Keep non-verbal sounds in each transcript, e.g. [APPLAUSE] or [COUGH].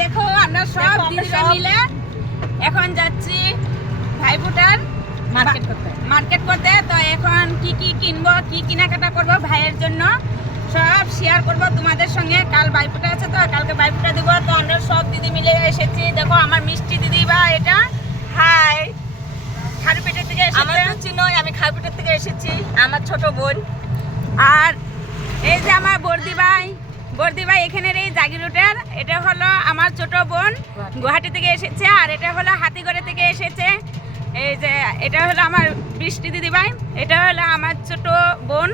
দেখো আমরা সব দিদিরা মিলে এখন যাচ্ছি ভাইফোঁটার মার্কেট করতে। মার্কেট করতে। তো এখন কি কি কিনবো কি কেনাকাটা করব ভাইয়ের জন্য সব শেয়ার করব তোমাদের সঙ্গে। কাল বাইফোঁটা আছে তো কালকে বাইফোঁটা দিব। তো আমরা সব দিদি মিলে এসেছি। দেখো আমার মিষ্টি দিদি বা এটা। হাই। খারুপেটের থেকে আমার তো চিনোই আমি খালপিটের থেকে এসেছি। আমার ছোট বোন। আর এই যে আমার বর্দি ভাই। বর্দি ভাই এখানের এই জাগিরোটার এটা হলো আমার ছোট বোন গুয়াহাটি। থেকে এসেছে আর এটা হলো হাতিগড়ে থেকে এসেছে। এই যে এটা হলো আমার বৃষ্টি দিদি ভাই এটা হলো আমার ছোট বোন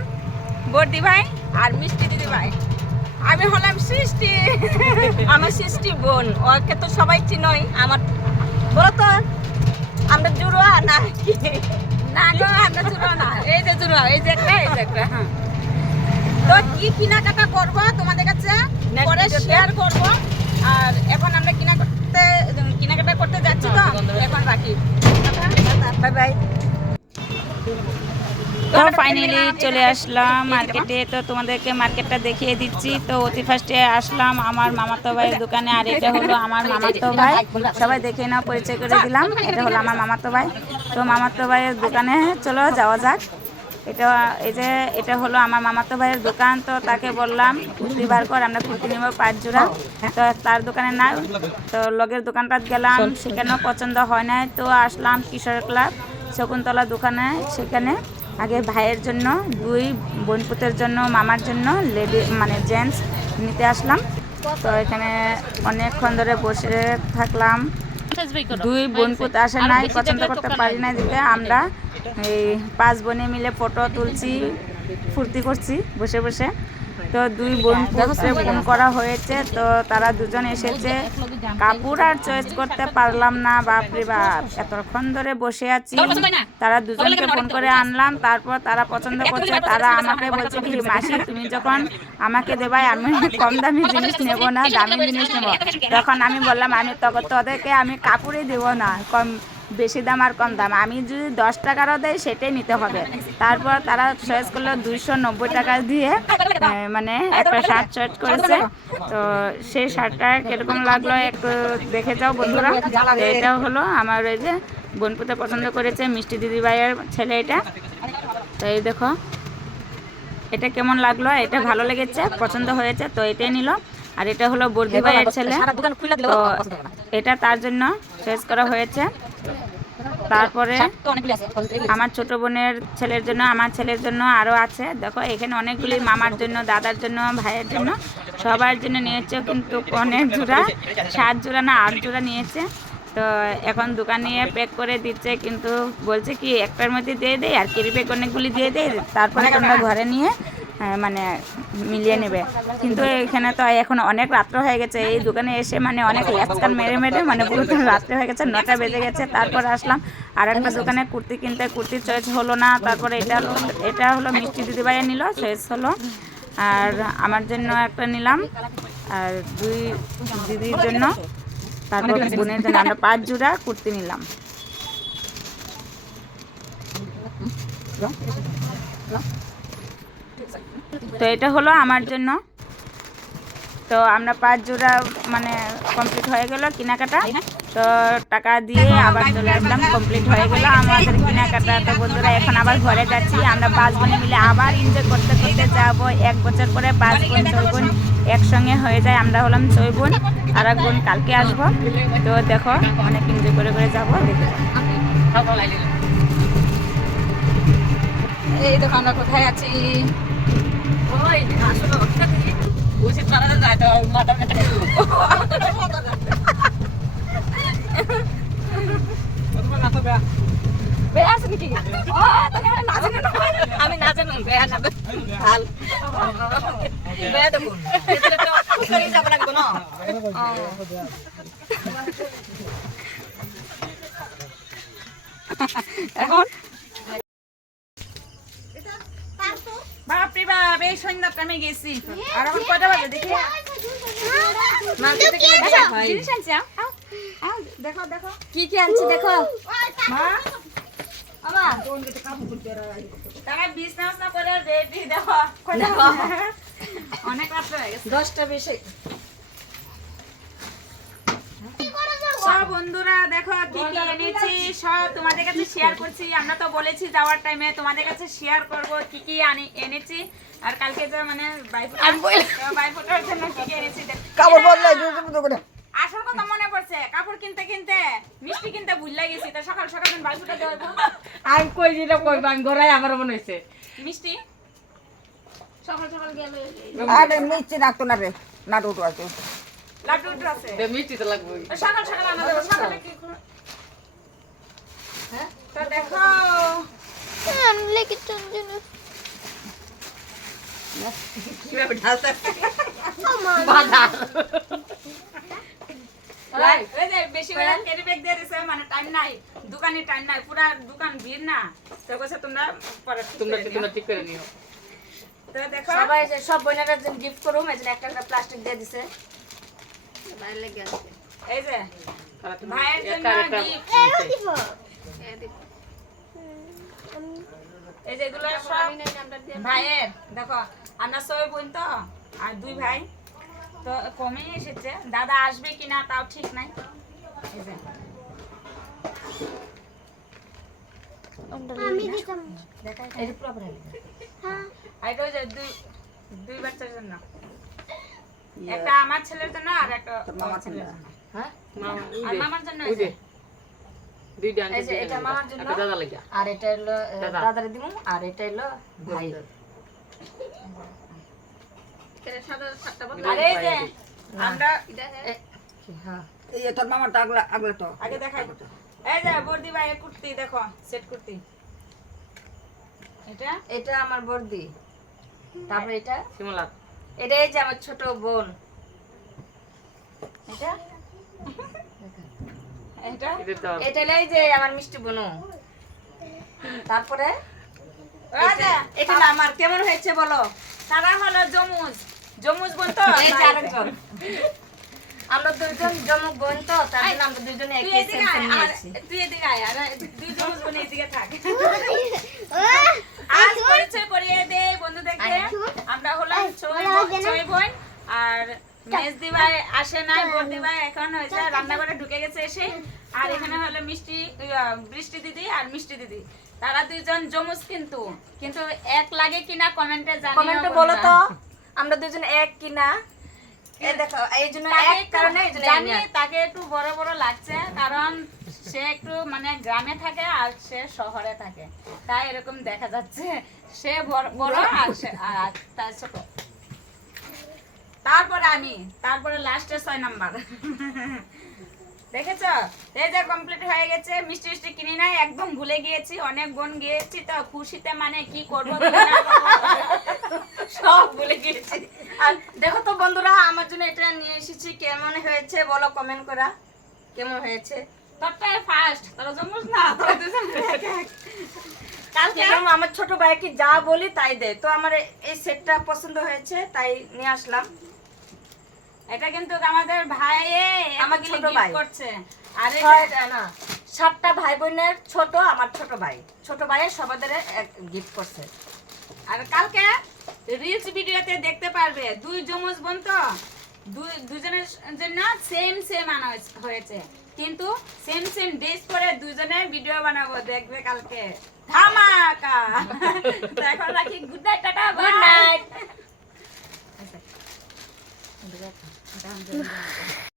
বর্দি ভাই আর মিষ্টি দিদি ভাই। আমি হলাম সৃষ্টি। [LAUGHS] আমার সৃষ্টি বোন ওকে তো সবাই চিনোই আমার বলো তো আমরা জুড়োয়া না না আমরা ছোট না। এই যে জুড়া এই যে একটা এই যে একটা হ্যাঁ। তো কি কেনাকাটা করব তোমাদের কাছে? পরে শেয়ার করব। আর এখন আমরা কিনা করতে কেনাকাটা করতে যাচ্ছি তো? এখন রাখি বাই বাই। তো ফাইনালি চলে আসলাম মার্কেটে তো তোমাদেরকে মার্কেটটা দেখিয়ে দিচ্ছি। তো অতি ফার্স্টে আসলাম আমার মামাতো ভাইয়ের দোকানে। আর এটা হলো আমার মামাতো ভাই। সবাই দেখে নাও পরিচয় করে দিলাম। এটা হলো আমার মামাতো ভাই। তো মামাতো ভাইয়ের দোকানে চলো যাওয়া যাক। এটা এই যে এটা হলো আমার মামাতো ভাইয়ের দোকান তো তাকে বললাম কুর্তি বার কর আমরা কুর্তি নেব পাঁচ জোড়া তো তার দোকানে না তো লগের দোকানটা গেলাম সেখানেও পছন্দ হয় নাই। তো আসলাম কিশোর ক্লাব শকুন্তলা দোকানে সেখানে আগে ভাইয়ের জন্য দুই বোনপুতের জন্য মামার জন্য লেডি মানে জেন্টস নিতে আসলাম। তো এখানে অনেকক্ষণ ধরে বসে থাকলাম। দুই বোনপুত আসে নাই পছন্দ করতে পারি না যেতে আমরা এই পাঁচ বোনে মিলে ফটো তুলছি ফুর্তি করছি বসে বসে। তো দুই বোন ফোন করা হয়েছে তো তারা দুজন এসেছে। কাপড় আর চয়েস করতে পারলাম না বাপরে বাপ এতক্ষণ ধরে বসে আছি। তারা দুজনকে ফোন করে আনলাম তারপর তারা পছন্দ করছে তারা আমাকে বলছে কি মাসি তুমি যখন আমাকে দেবাই আমি কম দামি জিনিস নেব না দামি জিনিস নেব। তখন আমি বললাম আমি তখন তোদেরকে আমি কাপড়ই দেবো না কম বেশি দাম আর কম দাম। আমি যদি দশ টাকারও দেয় সেটাই নিতে হবে। তারপর তারা চয়েস করল দুইশো নব্বই টাকা দিয়ে মানে একটা শার্ট চয়েস করেছে। তো সেই শার্টটা কীরকম লাগল একটু দেখে যাও বন্ধুরা। তো এটাও হলো আমার ওই যে বোনপুতে পছন্দ করেছে মিষ্টি দিদিভাইয়ের ছেলে এটা। তো এই দেখো এটা কেমন লাগল? এটা ভালো লেগেছে পছন্দ হয়েছে তো এটাই নিল। আর এটা হলো বর্দি ভাইয়ের ছেলে। তো। এটা তার জন্য চয়েস করা হয়েছে। তারপরে আমার ছোট বোনের ছেলের জন্য আমার ছেলের জন্য আরও আছে। দেখো এখানে অনেকগুলি মামার জন্য দাদার জন্য ভাইয়ের জন্য সবার জন্য নিয়েছে কিন্তু অনেক জোড়া সাত জোড়া না আট জোড়া নিয়েছে। তো এখন দোকান নিয়ে প্যাক করে দিচ্ছে কিন্তু বলছে কি একটার মধ্যে দিয়ে দেয় আর কেরি প্যাক অনেকগুলি দিয়ে দেয় তারপরে তোমরা ঘরে নিয়ে মানে মিলিয়ে নেবে। কিন্তু এখানে তো এখন অনেক রাত্র হয়ে গেছে। এই দোকানে এসে মানে অনেক ল্যাপকান মেরে মেরে মানে পুরো রাত্রে হয়ে গেছে। নটা বেজে গেছে, তারপর আসলাম। আর একটা দোকানে কুর্তি কিনতে, কুর্তির চয়েস হলো না। তারপরে এটা এটা হলো মিষ্টি দিদিভাইয়া নিল চয়েস হলো। আর আমার জন্য একটা নিলাম। আর দুই দিদির জন্য। তারপর বোনের জন্য। আমরা পাঁচ জোড়া কুর্তি নিলাম। তো এটা হলো আমার জন্য। তো আমরা পাঁচ জোড়া মানে কমপ্লিট হয়ে গেল কেনাকাটা। তো টাকা দিয়ে আবার চলে আসলাম কমপ্লিট হয়ে গেল আমাদের কেনাকাটা। তো বন্ধুরা, এখন আবার ঘরে যাচ্ছি। আমরা পাঁচ বোনে মিলে আবার এনজয় করতে করতে যাব। এক বছর পরে পাঁচ বোন, ছয় বোন একসঙ্গে হয়ে যায়। আমরা হলাম ছয় বোন আর এক বোন কালকে আসব। তো দেখো, অনেক এনজয় করে করে যাব। দেখো এই দেখো আমরা কোথায় আছি। নাচে না আমি নাচে বেয়া না ভালো। বেয়া দেখো যাব লাগবে না। এখন বাপ এই সন্ধ্যাটা আমি গেছি আর এখন কয়টা বাজে দেখি? হয় জিনিস আনছি দেখো দেখো। কি কি আনছি দেখো? মা? অনেক রাত্রে হয়ে গেছে। দশটা বেশি সব বন্ধুরা দেখো কি কি এনেছি সব তোমাদের কাছে শেয়ার করছি। আমরা তো বলেছি যাওয়ার টাইমে তোমাদের কাছে শেয়ার করব কি কি আনি এনেছি। আর কালকে যে মানে বাইফোটার জন্য কি কি এনেছি কাপড় বদলাই দুটো দুটো আসল কথা মনে পড়ছে কাপড় কিনতে কিনতে মিষ্টি কিনতে ভুল গেছি তো সকাল সকাল দিন বাইফোটা দেওয়া আমি কই দিলে কই আমি আমার মনে হয়েছে। মিষ্টি? সকাল সকাল গেলে আরে মিষ্টি রাখতো না রে আছে লাড্ডু আছে। মিষ্টি তো লাগবে সকাল সকাল আনা দেবো সকালে কি হ্যাঁ? তো দেখো। কীভাবে ঢালতে? বাধা। এই এই যে বেশি ক্যারি ব্যাগ দিয়ে দিছে মানে টাইম নাই। দোকানে টাইম নাই পুরা দোকান ভিড় না। তো কইছে তোমরা পরে তোমরা নিও। তোমরা ঠিক করে নিও। তো দেখো। সবাই যে সব বোনেরা গিফট করুম এই জন্য একটা একটা প্লাস্টিক দিয়ে দিছে। এই যে ভাইয়ের জন্য। এই সব দেখো আমরা সবাই বোন তো আর দুই ভাই। তো কমেই এসেছে। দাদা আসবে কিনা তাও ঠিক নাই। এই যে। এই যে পুরো পুরো আর এটা যে দুই দুই বাচ্চার জন্য। একটা আমার ছেলের জন্য আর একটা জন্য। হ্যাঁ? আর মামার জন্য ওই এই যে, যে। দুইটা আনতে এই যে দিয়ে এটা মামার জন্য। দাদা লাগিয়া। আর এটা হলো দাদারে দিমু আর এটা হলো ভাই। আর যে আমরা হ্যাঁ। এই তোর আগলা আগলা তো। আগে দেখাই। এই যে বর্দি ভাইয়ের কুর্তি দেখো সেট কুর্তি। এটা? এটা আমার বর্দি। তারপর এটা? শিমলা, এটা এই যে আমার ছোট বোন। এটা? এটা? এটা তো এটা হলো এই যে আমার মিষ্টি বোনু। তারপরে? এটা আমার। কেমন হয়েছে বলো? তারা হলো জমুজ জমুজ বোন তো? এই যে আরেকজন। আমরা দুইজন জমক বোন তো তার জন্য আমরা দুইজনে তুই একই নিয়েছি তুই এদিকে আয়, আর দুই জমুজ বোন এদিকে থাক। আজ পরিচয় করিয়ে দে। ছয় বোন- আর মেজদি ভাই আসে বর্দি ভাই এখন হয়েছে রান্নাঘরে ঢুকে গেছে এসে। আর এখানে হলো মিষ্টি বৃষ্টি দিদি আর মিষ্টি দিদি। তারা দুইজন জমুজ কিন্তু। কিন্তু এক লাগে কিনা কমেন্টে জানিও কমেন্টে বলো তো আমরা দুজন এক কিনা? দেখো এই জন্য তাকে এক একটু- কারণে জানি তাকে একটু বড় বড় লাগছে কারণ সে একটু মানে গ্রামে থাকে আর সে শহরে থাকে। তাই এরকম দেখা যাচ্ছে। সে বড় বড় আর সে আর তার ছোট। তারপরে আমি তারপরে লাস্টে ছয় নাম্বার দেখেছ? এই যে কমপ্লিট হয়ে গেছে মিষ্টি মিষ্টি কিনি নাই একদম ভুলে গিয়েছি অনেক বোন গিয়েছি তো খুশিতে মানে কি করব সব ভুলে গিয়েছি। আর দেখো তো বন্ধুরা আমার জন্য এটা নিয়ে এসেছি কেমন হয়েছে বলো কমেন্ট করা। কেমন হয়েছে? তোরটাই ফার্স্ট তোরা জমুস না তোরা দুজন। কালকে আমার ছোট ভাইকে যা বলি তাই দেয় তো আমার এই সেটটা পছন্দ হয়েছে তাই নিয়ে আসলাম। এটা কিন্তু আমাদের ভাই আমার আমার ছোট ভাই। করছে। আর এটা- না। সাতটা ভাই বোনের ছোট আমার ছোট ভাই। ছোট ভাইয়ের সবাদের গিফট করছে। আর কালকে রিলস ভিডিওতে দেখতে পারবে দুই জমজ বোন তো। দুই দুজনের জন্য সেম সেম আনা হয়েছে- কিন্তু সেম সেম ড্রেস পরে দুজনে ভিডিও বানাবো দেখবে কালকে। ধামাকা! এখন রাখি good night tata good night 다음주 에.